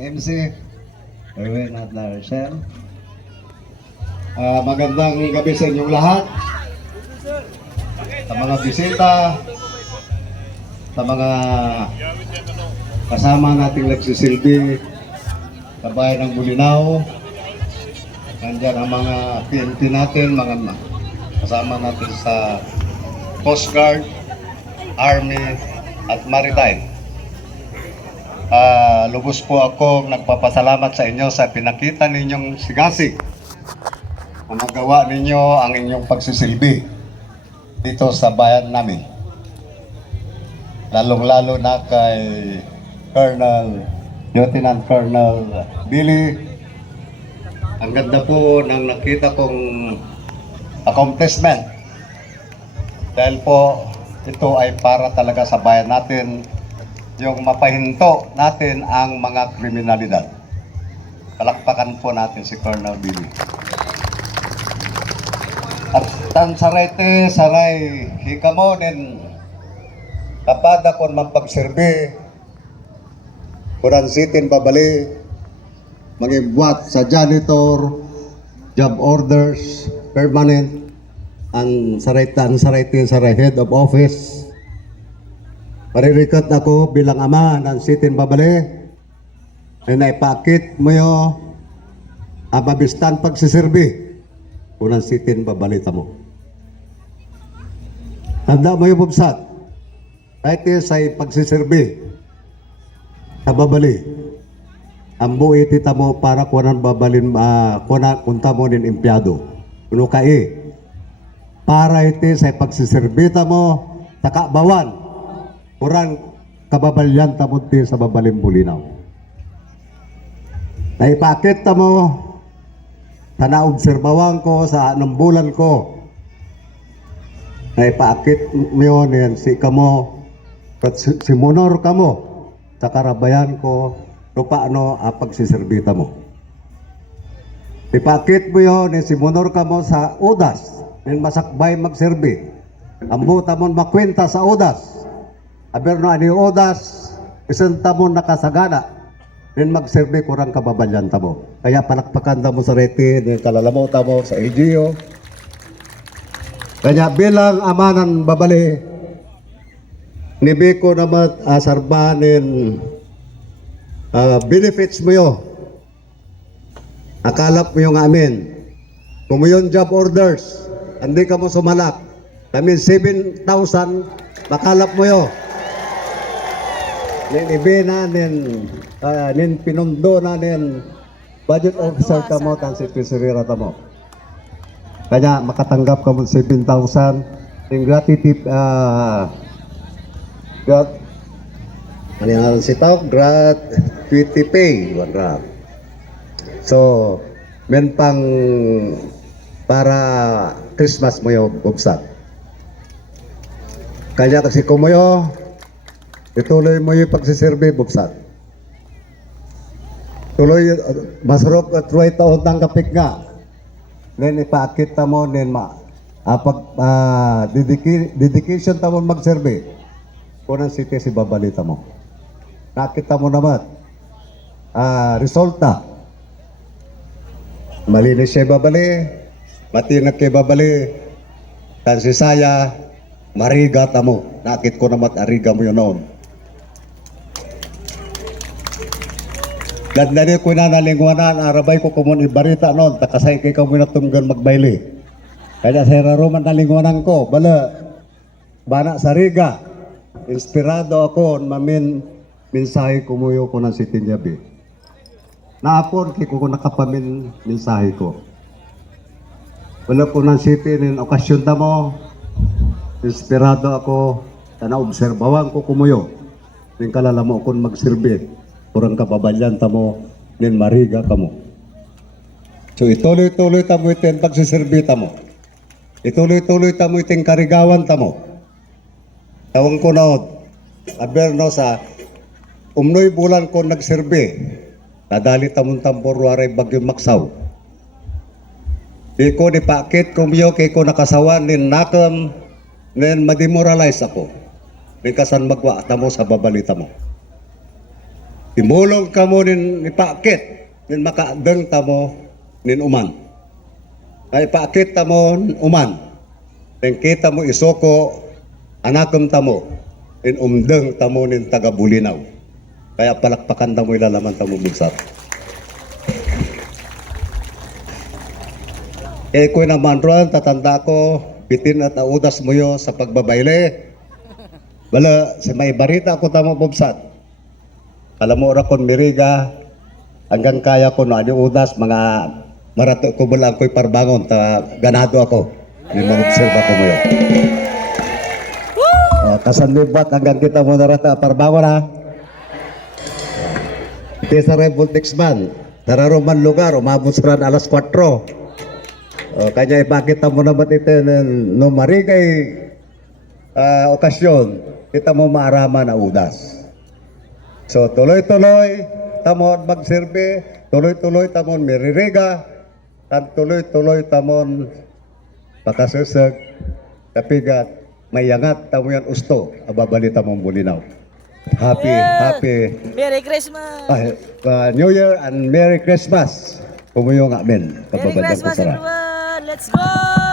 ating MC, Erwin at Laricel. Magandang gabi sa inyong lahat. Sa mga bisita, sa mga kasama nating nagsisilbi sa bayan ng Bulinaw. Nandiyan ang mga PNP natin, mga kasama natin sa Coast Guard, Army at Maritime. Lubos po ako nagpapasalamat sa inyo sa pinakita ninyong sigasig na magawa ninyo ang inyong pagsisilbi dito sa bayan namin. Lalong-lalo na kay Lieutenant Colonel Billy. Ang ganda po ng nakita kong accomplishment dahil po ito ay para talaga sa bayan natin, yung mapahinto natin ang mga kriminalidad. Palakpakan po natin si Colonel Billy. At tan saray hikamo din kapag akong mapagserbi kurang sitin babali magibwat sa janitor, job orders, permanent, ang saray head of office. Maririkot ako bilang ama ng sitin babali na naipakit mo yung mabistan pagsisirbi unang sitin babalita mo. Tanda mo yung bubsat kahit sa pagsisirbi sa babali ang buhay tita mo para kunan babalin kunta mo din empleyado kuno kai para iti sa pagsisirbita mo sa kabawan kurang kababalyan tamunti sa babaling Bulinaw. Naipakit ta mo sa naobserbawan ko sa anong bulan ko. Naipakit mo yun si kamo si monor kamo sa karabayan ko no paano pagsiserbita mo. Ipakit mo yun si monor kamo sa udas nin masakbay magserbi. Ambo tamon makwenta sa udas. Aber no ani odas, isang tamon nakasagana, din magserbi kurang kababalyan tamo. Kaya palakpakan tamo sa rete, din kalalamo tamo sa LGU. Kaya bilang amanan babali, nibi ko naman asarbanin benefits mo yun. Akalap mo yung amin. Kung mo yung job orders, hindi ka mo sumalak. Kami 7,000, makalap mo yun. Nin ibe na nin pinundo na nin budget officer ka mo tan si Tresurera ta mo. Kanya makatanggap ka mo 7,000 ning gratitude gratuity pay wala. So men pang para Christmas mo yung bubsat. Kanya kasi kumayo ituloy mo yung pagsiserbi buksan. Tuloy masarap at right taon ng kapik nga. Then ipakit ta mo nen dedication ta mo magserbi. Kunang city si babalita mo. Nakita mo naman resulta. Malinis siya babali, matinag kay babali, kan si saya mariga ta mo. Nakit ko naman ariga mo yun noon. Gandani ko na nalingwanan, arabay ko kumon ibarita noon, takasay kay kamo na tunggan magbayli. Kaya sa roman nalingwanan ko, bana sa riga, inspirado ako, mamin mensahe kumuyo ko ng sitin yabi. Naapon, kiko ko nakapamin mensahe ko. Wala ko ng sitin, okasyon ta mo, inspirado ako, na obserbawan ko kumuyo. Yung kalala mo kung magsilbi. Kurang kababalyan tamo, nin mariga kamo. So ituloy-tuloy tamo itin pagsiserbi tamo. Ituloy-tuloy tamo itin karigawan tamo. Tawang ko na aber no sa umnoy bulan ko nagserbi. Nadali tamon tamporwaray bagyong maksaw. Di ko dipakit kumiyo kay ko nakasawan nin nakam nin mademoralize ako. Nin kasan magwa tamo sa babalita mo. Timulong ka mo nin ipakit, nin makaadeng ta mo nin uman. Ay ipakit ta mo nin uman. Nin kita mo isoko, anakom ta mo, nin umdeng ta mo nin taga-Bulinaw. Kaya palakpakan ta mo ilalaman ta mo bugsat. Eh ko naman ron, tatanda ko, bitin at audas mo yo sa pagbabayle. Bala, si may barita ko tamo bubsat. Alam mo ora kon miriga, hanggang kaya ko no, ani udas, mga marato ko bala ko'y parbangon, ta ganado ako. May mga observa ko mo yun. Kasanlibat hanggang kita mo narata parbangon ha. Iti sa Revoltex man, nararoman lugar, umabot sa ran alas 4. Kanya ipakita mo naman ito no marigay okasyon, kita mo maaraman na udas. So tuloy-tuloy tamon magserbe, tuloy-tuloy tamon miririga, at tuloy-tuloy tamon pakasusag, kapigat, mayangat tamo yan usto, ababalita mong Bulinaw. Happy Merry Christmas! New Year and Merry Christmas. Pumuyong amin. Merry Pababandang Christmas kusara. everyone! Let's go!